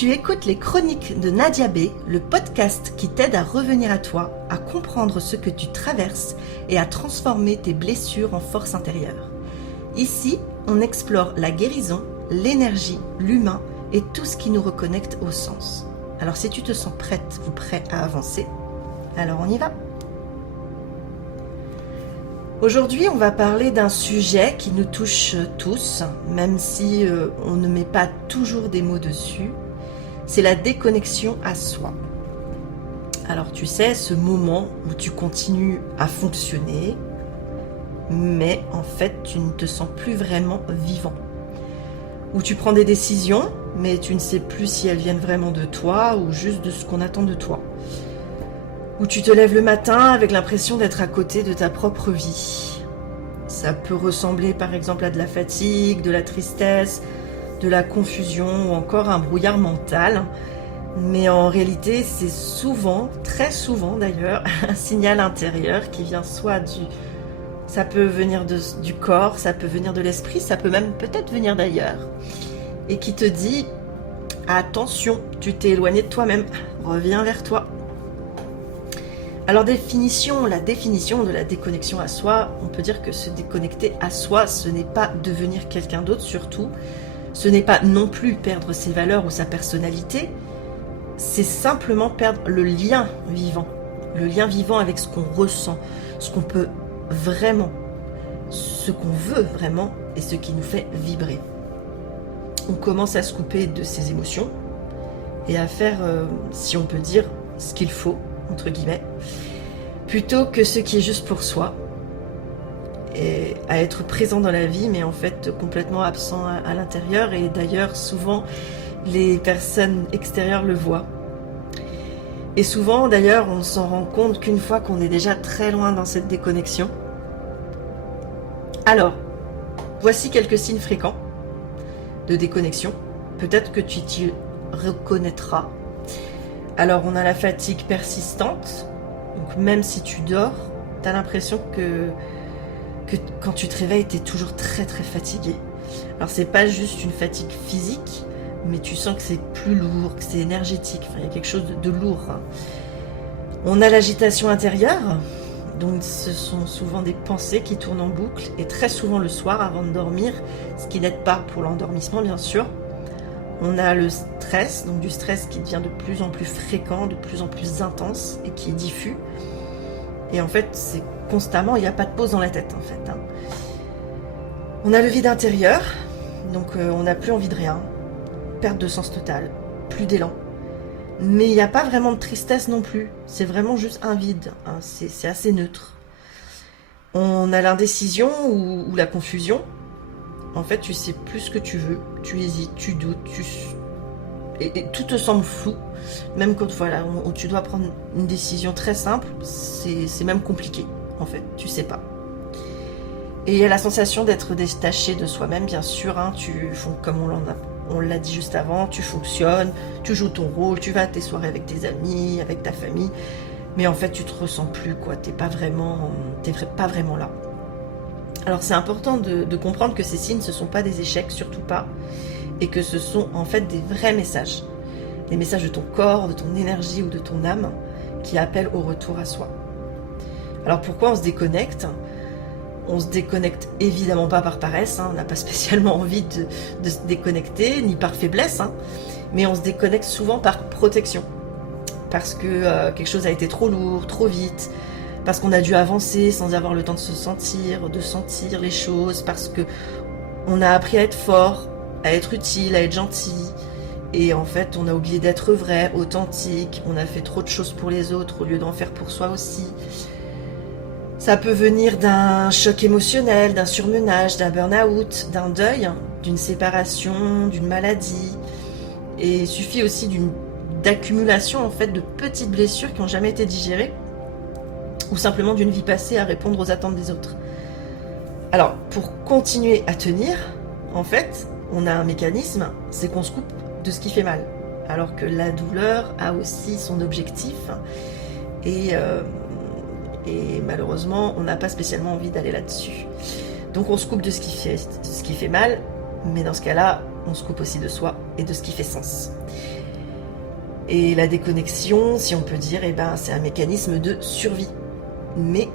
Tu écoutes les chroniques de Nadia B, le podcast qui t'aide à revenir à toi, à comprendre ce que tu traverses et à transformer tes blessures en force intérieure. Ici, on explore la guérison, l'énergie, l'humain et tout ce qui nous reconnecte au sens. Alors si tu te sens prête ou prêt à avancer, alors on y va. Aujourd'hui, on va parler d'un sujet qui nous touche tous, même si on ne met pas toujours des mots dessus. C'est la déconnexion à soi. Alors tu sais, ce moment où tu continues à fonctionner, mais en fait tu ne te sens plus vraiment vivant. Où tu prends des décisions, mais tu ne sais plus si elles viennent vraiment de toi ou juste de ce qu'on attend de toi. Où tu te lèves le matin avec l'impression d'être à côté de ta propre vie. Ça peut ressembler par exemple à de la fatigue, de la tristesse, de la confusion ou encore un brouillard mental. Mais en réalité, c'est souvent, très souvent d'ailleurs, un signal intérieur qui vient soit du... Ça peut venir du corps, ça peut venir de l'esprit, ça peut même peut-être venir d'ailleurs. Et qui te dit, attention, tu t'es éloigné de toi-même, reviens vers toi. Alors la définition de la déconnexion à soi, on peut dire que se déconnecter à soi, ce n'est pas devenir quelqu'un d'autre surtout, ce n'est pas non plus perdre ses valeurs ou sa personnalité, c'est simplement perdre le lien vivant avec ce qu'on ressent, ce qu'on peut vraiment, ce qu'on veut vraiment et ce qui nous fait vibrer. On commence à se couper de ses émotions et à faire, si on peut dire, ce qu'il faut, entre guillemets, plutôt que ce qui est juste pour soi, et à être présent dans la vie, mais en fait complètement absent à l'intérieur. Et d'ailleurs, souvent, les personnes extérieures le voient. Et souvent, d'ailleurs, on s'en rend compte qu'une fois qu'on est déjà très loin dans cette déconnexion. Alors, voici quelques signes fréquents de déconnexion. Peut-être que tu t'y reconnaîtras. Alors, on a la fatigue persistante. Donc, même si tu dors, tu as l'impression que quand tu te réveilles, tu es toujours très très fatigué. Alors, c'est pas juste une fatigue physique, mais tu sens que c'est plus lourd, que c'est énergétique. Enfin, il y a quelque chose de lourd. On a l'agitation intérieure. Donc, ce sont souvent des pensées qui tournent en boucle, et très souvent le soir avant de dormir, ce qui n'aide pas pour l'endormissement, bien sûr. On a le stress, donc du stress qui devient de plus en plus fréquent, de plus en plus intense et qui est diffus. Et en fait, c'est constamment, il n'y a pas de pause dans la tête, en fait. On a le vide intérieur, donc on n'a plus envie de rien, perte de sens totale, plus d'élan. Mais il n'y a pas vraiment de tristesse non plus, c'est vraiment juste un vide, c'est assez neutre. On a l'indécision ou la confusion. En fait, tu sais plus ce que tu veux, tu hésites, tu doutes, et tout te semble flou. Même quand voilà, tu dois prendre une décision très simple, c'est même compliqué, en fait, tu sais pas. Et il y a la sensation d'être détaché de soi-même, bien sûr, comme on l'a dit juste avant, tu fonctionnes, tu joues ton rôle, tu vas à tes soirées avec tes amis, avec ta famille, mais en fait, tu te ressens plus, quoi, t'es pas vraiment là. Alors c'est important de comprendre que ces signes, ce ne sont pas des échecs, surtout pas, et que ce sont en fait des vrais messages. Des messages de ton corps, de ton énergie ou de ton âme qui appellent au retour à soi. Alors pourquoi on se déconnecte ? On se déconnecte évidemment pas par paresse, on n'a pas spécialement envie de se déconnecter, ni par faiblesse, mais on se déconnecte souvent par protection. Parce que quelque chose a été trop lourd, trop vite, parce qu'on a dû avancer sans avoir le temps de sentir les choses, parce que on a appris à être fort, à être utile, à être gentil, et en fait on a oublié d'être vrai, authentique, on a fait trop de choses pour les autres au lieu d'en faire pour soi aussi. Ça peut venir d'un choc émotionnel, d'un surmenage, d'un burn-out, d'un deuil, d'une séparation, d'une maladie, et il suffit aussi d'accumulation en fait de petites blessures qui n'ont jamais été digérées, ou simplement d'une vie passée à répondre aux attentes des autres. Alors, pour continuer à tenir, en fait, on a un mécanisme, c'est qu'on se coupe de ce qui fait mal. Alors que la douleur a aussi son objectif, et malheureusement, on n'a pas spécialement envie d'aller là-dessus. Donc on se coupe de ce qui fait mal, mais dans ce cas-là, on se coupe aussi de soi et de ce qui fait sens. Et la déconnexion, si on peut dire, eh ben, c'est un mécanisme de survie. Mais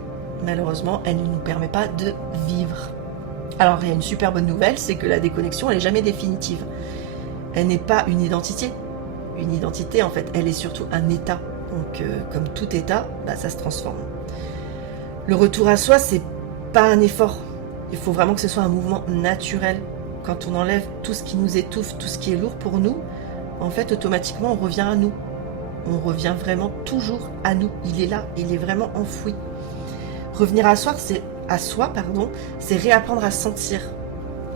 malheureusement, elle ne nous permet pas de vivre. Alors, il y a une super bonne nouvelle, c'est que la déconnexion, elle n'est jamais définitive. Elle n'est pas une identité. Une identité, en fait, elle est surtout un état. Donc, comme tout état, bah, ça se transforme. Le retour à soi, c'est pas un effort. Il faut vraiment que ce soit un mouvement naturel. Quand on enlève tout ce qui nous étouffe, tout ce qui est lourd pour nous, en fait, automatiquement, on revient à nous. On revient vraiment toujours à nous. Il est là, il est vraiment enfoui. Revenir à soi, c'est réapprendre à sentir,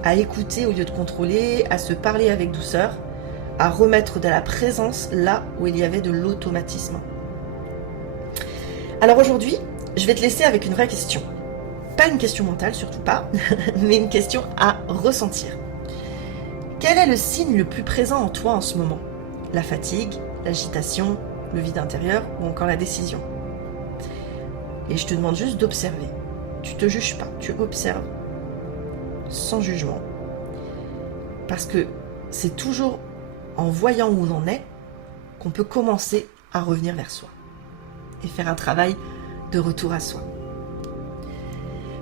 à écouter au lieu de contrôler, à se parler avec douceur, à remettre de la présence là où il y avait de l'automatisme. Alors aujourd'hui, je vais te laisser avec une vraie question. Pas une question mentale, surtout pas, mais une question à ressentir. Quel est le signe le plus présent en toi en ce moment? La fatigue, l'agitation, le vide intérieur ou encore la décision? Et je te demande juste d'observer. Tu te juges pas, tu observes sans jugement. Parce que c'est toujours en voyant où on en est qu'on peut commencer à revenir vers soi et faire un travail de retour à soi.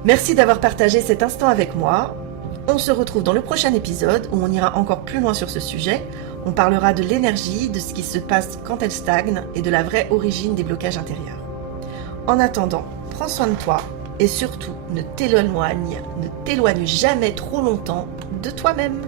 Merci d'avoir partagé cet instant avec moi. On se retrouve dans le prochain épisode où on ira encore plus loin sur ce sujet. On parlera de l'énergie, de ce qui se passe quand elle stagne et de la vraie origine des blocages intérieurs. En attendant, prends soin de toi et surtout ne t'éloigne jamais trop longtemps de toi-même.